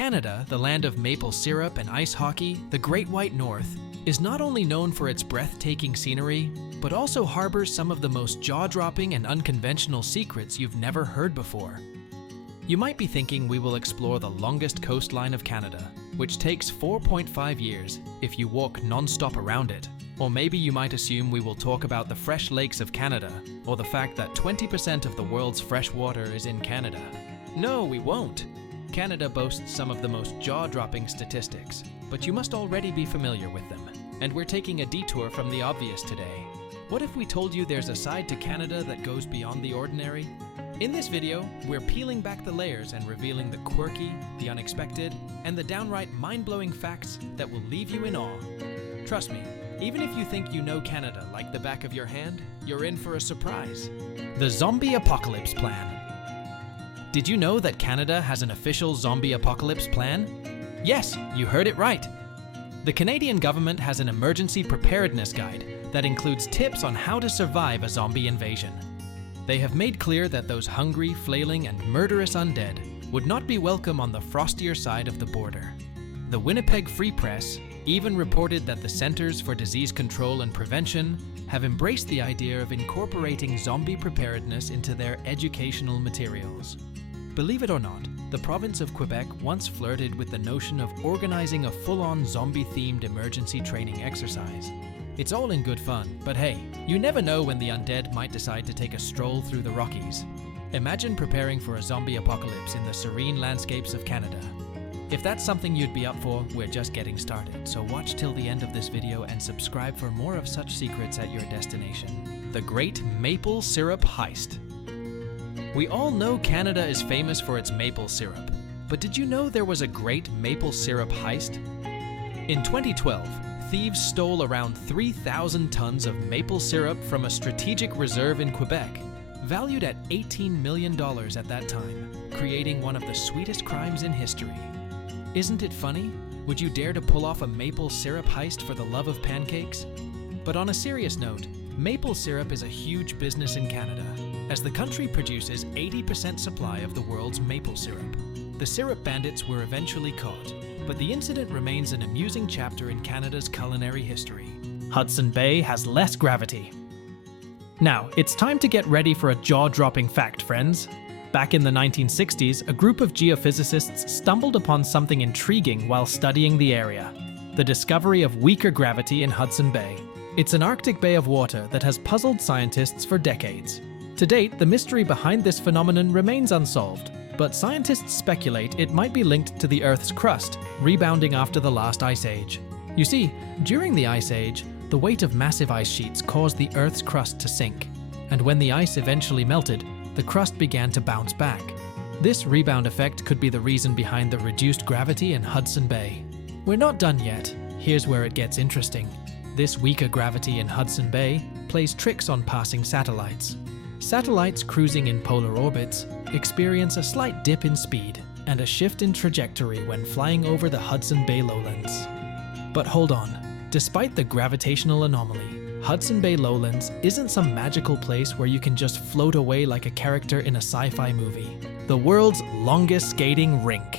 Canada, the land of maple syrup and ice hockey, the Great White North, is not only known for its breathtaking scenery, but also harbors some of the most jaw-dropping and unconventional secrets you've never heard before. You might be thinking we will explore the longest coastline of Canada, which takes 4.5 years if you walk non-stop around it. Or maybe you might assume we will talk about the fresh lakes of Canada, or the fact that 20% of the world's fresh water is in Canada. No, we won't. Canada boasts some of the most jaw-dropping statistics, but you must already be familiar with them. And we're taking a detour from the obvious today. What if we told you there's a side to Canada that goes beyond the ordinary? In this video, we're peeling back the layers and revealing the quirky, the unexpected, and the downright mind-blowing facts that will leave you in awe. Trust me, even if you think you know Canada like the back of your hand, you're in for a surprise. The Zombie Apocalypse Plan. Did you know that Canada has an official zombie apocalypse plan? Yes, you heard it right. The Canadian government has an emergency preparedness guide that includes tips on how to survive a zombie invasion. They have made clear that those hungry, flailing, and murderous undead would not be welcome on the frostier side of the border. The Winnipeg Free Press even reported that the Centers for Disease Control and Prevention have embraced the idea of incorporating zombie preparedness into their educational materials. Believe it or not, the province of Quebec once flirted with the notion of organizing a full-on zombie-themed emergency training exercise. It's all in good fun, but hey, you never know when the undead might decide to take a stroll through the Rockies. Imagine preparing for a zombie apocalypse in the serene landscapes of Canada. If that's something you'd be up for, we're just getting started, so watch till the end of this video and subscribe for more of such secrets at your destination. The Great Maple Syrup Heist. We all know Canada is famous for its maple syrup, but did you know there was a great maple syrup heist? In 2012, thieves stole around 3,000 tons of maple syrup from a strategic reserve in Quebec, valued at $18 million at that time, creating one of the sweetest crimes in history. Isn't it funny? Would you dare to pull off a maple syrup heist for the love of pancakes? But on a serious note, maple syrup is a huge business in Canada, as the country produces 80% supply of the world's maple syrup. The syrup bandits were eventually caught, but the incident remains an amusing chapter in Canada's culinary history. Hudson Bay has less gravity. Now, it's time to get ready for a jaw-dropping fact, friends. Back in the 1960s, a group of geophysicists stumbled upon something intriguing while studying the area: the discovery of weaker gravity in Hudson Bay. It's an Arctic bay of water that has puzzled scientists for decades. To date, the mystery behind this phenomenon remains unsolved, but scientists speculate it might be linked to the Earth's crust, rebounding after the last ice age. You see, during the ice age, the weight of massive ice sheets caused the Earth's crust to sink, and when the ice eventually melted, the crust began to bounce back. This rebound effect could be the reason behind the reduced gravity in Hudson Bay. We're not done yet. Here's where it gets interesting. This weaker gravity in Hudson Bay plays tricks on passing satellites. Satellites cruising in polar orbits experience a slight dip in speed and a shift in trajectory when flying over the Hudson Bay lowlands. But hold on, despite the gravitational anomaly, Hudson Bay lowlands isn't some magical place where you can just float away like a character in a sci-fi movie. The world's longest skating rink.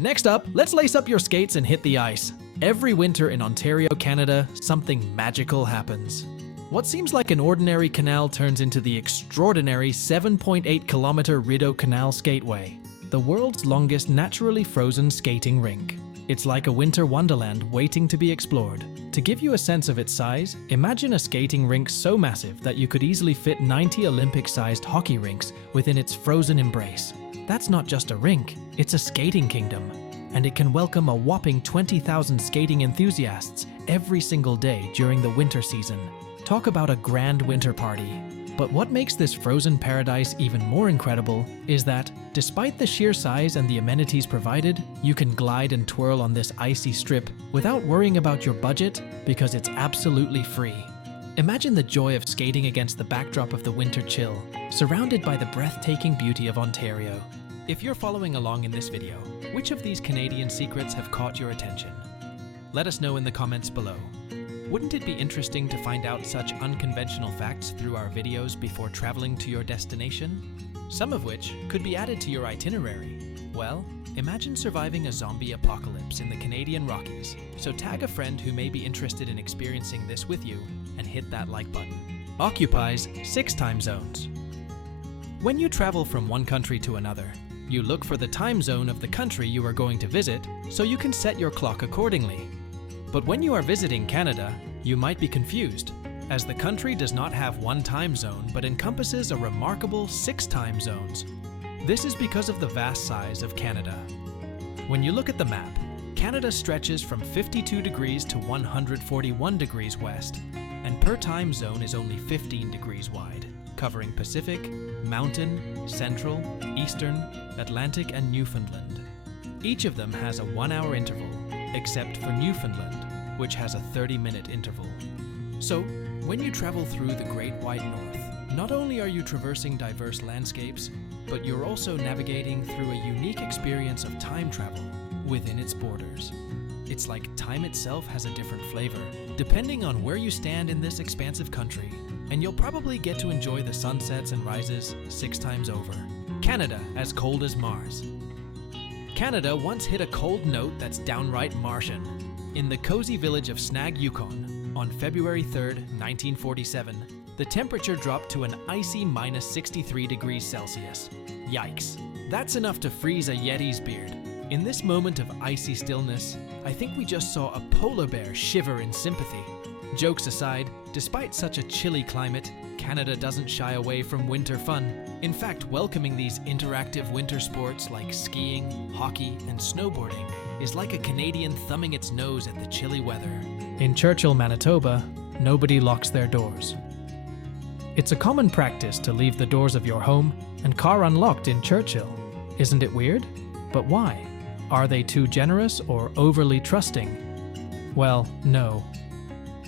Next up, let's lace up your skates and hit the ice. Every winter in Ontario, Canada, something magical happens. What seems like an ordinary canal turns into the extraordinary 7.8-kilometer Rideau Canal Skateway, the world's longest naturally frozen skating rink. It's like a winter wonderland waiting to be explored. To give you a sense of its size, imagine a skating rink so massive that you could easily fit 90 Olympic-sized hockey rinks within its frozen embrace. That's not just a rink, it's a skating kingdom, and it can welcome a whopping 20,000 skating enthusiasts every single day during the winter season. Talk about a grand winter party. But what makes this frozen paradise even more incredible is that, despite the sheer size and the amenities provided, you can glide and twirl on this icy strip without worrying about your budget because it's absolutely free. Imagine the joy of skating against the backdrop of the winter chill, surrounded by the breathtaking beauty of Ontario. If you're following along in this video, which of these Canadian secrets have caught your attention? Let us know in the comments below. Wouldn't it be interesting to find out such unconventional facts through our videos before traveling to your destination? Some of which could be added to your itinerary. Well, Imagine surviving a zombie apocalypse in the Canadian Rockies, so tag a friend who may be interested in experiencing this with you and hit that like button. Occupies 6 time zones. When you travel from one country to another, you look for the time zone of the country you are going to visit so you can set your clock accordingly. But when you are visiting Canada, you might be confused, as the country does not have one time zone but encompasses a remarkable 6 time zones. This is because of the vast size of Canada. When you look at the map, Canada stretches from 52 degrees to 141 degrees west, and per time zone is only 15 degrees wide, covering Pacific, Mountain, Central, Eastern, Atlantic, and Newfoundland. Each of them has a 1-hour interval, except for Newfoundland, which has a 30-minute interval. So, when you travel through the Great White North, not only are you traversing diverse landscapes, but you're also navigating through a unique experience of time travel within its borders. It's like time itself has a different flavor, depending on where you stand in this expansive country, and you'll probably get to enjoy the sunsets and rises 6 times over. Canada as cold as Mars. Canada once hit a cold note that's downright Martian. In the cozy village of Snag, Yukon, on February 3rd, 1947, the temperature dropped to an icy minus 63 degrees Celsius. Yikes. That's enough to freeze a Yeti's beard. In this moment of icy stillness, I think we just saw a polar bear shiver in sympathy. Jokes aside, despite such a chilly climate, Canada doesn't shy away from winter fun. In fact, welcoming these interactive winter sports like skiing, hockey, and snowboarding is like a Canadian thumbing its nose at the chilly weather. In Churchill, Manitoba, nobody locks their doors. It's a common practice to leave the doors of your home and car unlocked in Churchill. Isn't it weird? But why? Are they too generous or overly trusting? Well, no.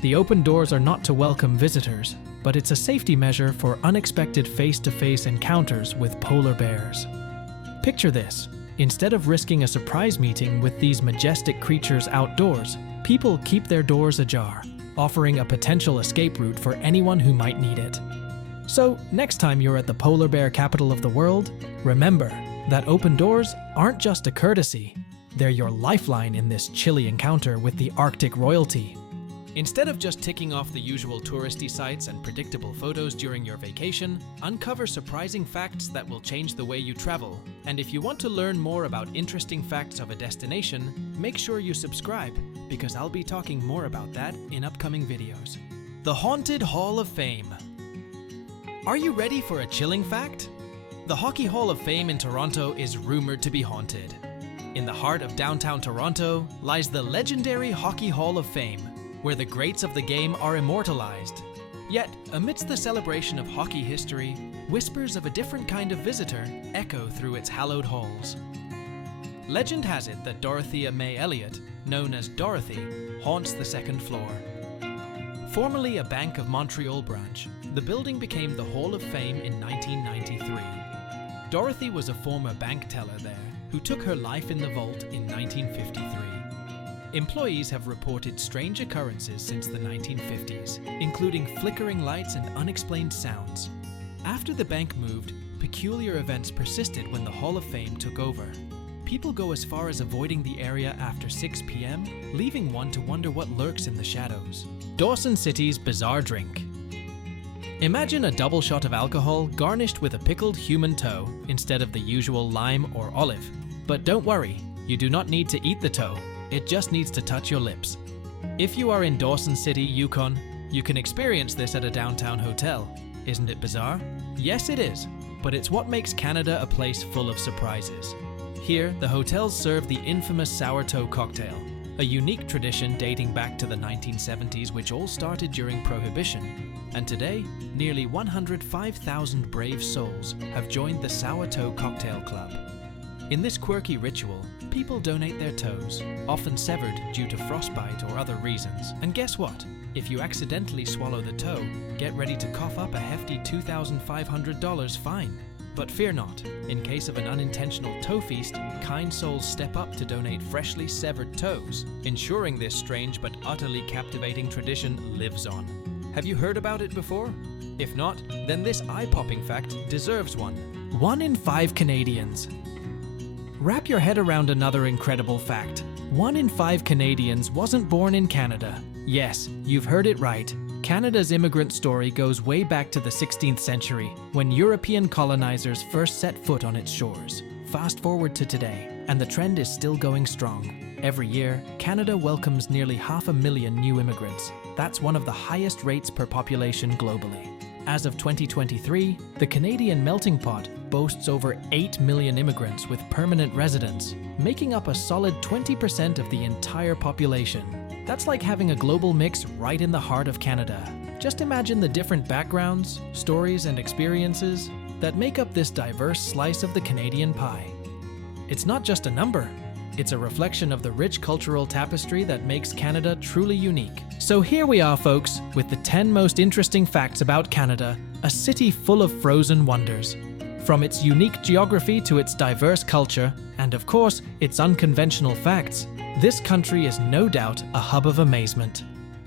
The open doors are not to welcome visitors, but it's a safety measure for unexpected face-to-face encounters with polar bears. Picture this. Instead of risking a surprise meeting with these majestic creatures outdoors, people keep their doors ajar, offering a potential escape route for anyone who might need it. So, next time you're at the polar bear capital of the world, remember that open doors aren't just a courtesy, they're your lifeline in this chilly encounter with the Arctic royalty. Instead of just ticking off the usual touristy sites and predictable photos during your vacation, uncover surprising facts that will change the way you travel. And if you want to learn more about interesting facts of a destination, make sure you subscribe, because I'll be talking more about that in upcoming videos. The Haunted Hall of Fame. Are you ready for a chilling fact? The Hockey Hall of Fame in Toronto is rumored to be haunted. In the heart of downtown Toronto lies the legendary Hockey Hall of Fame, where the greats of the game are immortalized. Yet, amidst the celebration of hockey history, whispers of a different kind of visitor echo through its hallowed halls. Legend has it that Dorothea May Elliott, known as Dorothy, haunts the second floor. Formerly a Bank of Montreal branch, the building became the Hall of Fame in 1993. Dorothy was a former bank teller there who took her life in the vault in 1953. Employees have reported strange occurrences since the 1950s, including flickering lights and unexplained sounds. After the bank moved, peculiar events persisted when the Hall of Fame took over. People go as far as avoiding the area after 6 p.m., leaving one to wonder what lurks in the shadows. Dawson City's bizarre drink. Imagine a double shot of alcohol garnished with a pickled human toe instead of the usual lime or olive. But don't worry, you do not need to eat the toe. It just needs to touch your lips. If you are in Dawson City, Yukon, you can experience this at a downtown hotel. Isn't it bizarre? Yes, it is, but it's what makes Canada a place full of surprises. Here, the hotels serve the infamous sour toe cocktail, a unique tradition dating back to the 1970s which all started during Prohibition. And today, nearly 105,000 brave souls have joined the Sour Toe Cocktail Club. In this quirky ritual, people donate their toes, often severed due to frostbite or other reasons. And guess what? If you accidentally swallow the toe, get ready to cough up a hefty $2,500 fine. But fear not, in case of an unintentional toe feast, kind souls step up to donate freshly severed toes, ensuring this strange but utterly captivating tradition lives on. Have you heard about it before? If not, then this eye-popping fact deserves one. 1 in 5 Canadians. Wrap your head around another incredible fact. 1 in 5 Canadians wasn't born in Canada. Yes, you've heard it right. Canada's immigrant story goes way back to the 16th century, when European colonizers first set foot on its shores. Fast forward to today, and the trend is still going strong. Every year, Canada welcomes nearly 500,000 new immigrants. That's one of the highest rates per population globally. As of 2023, the Canadian melting pot boasts over 8 million immigrants with permanent residence, making up a solid 20% of the entire population. That's like having a global mix right in the heart of Canada. Just imagine the different backgrounds, stories, and experiences that make up this diverse slice of the Canadian pie. It's not just a number. It's a reflection of the rich cultural tapestry that makes Canada truly unique. So here we are, folks, with the 10 most interesting facts about Canada, a city full of frozen wonders. From its unique geography to its diverse culture, and of course, its unconventional facts, this country is no doubt a hub of amazement.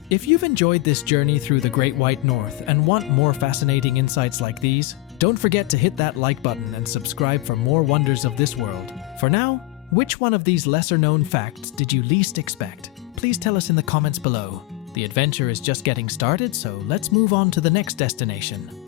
If you've enjoyed this journey through the Great White North and want more fascinating insights like these, don't forget to hit that like button and subscribe for more wonders of this world. For now, which one of these lesser-known facts did you least expect? Please tell us in the comments below. The adventure is just getting started, so let's move on to the next destination.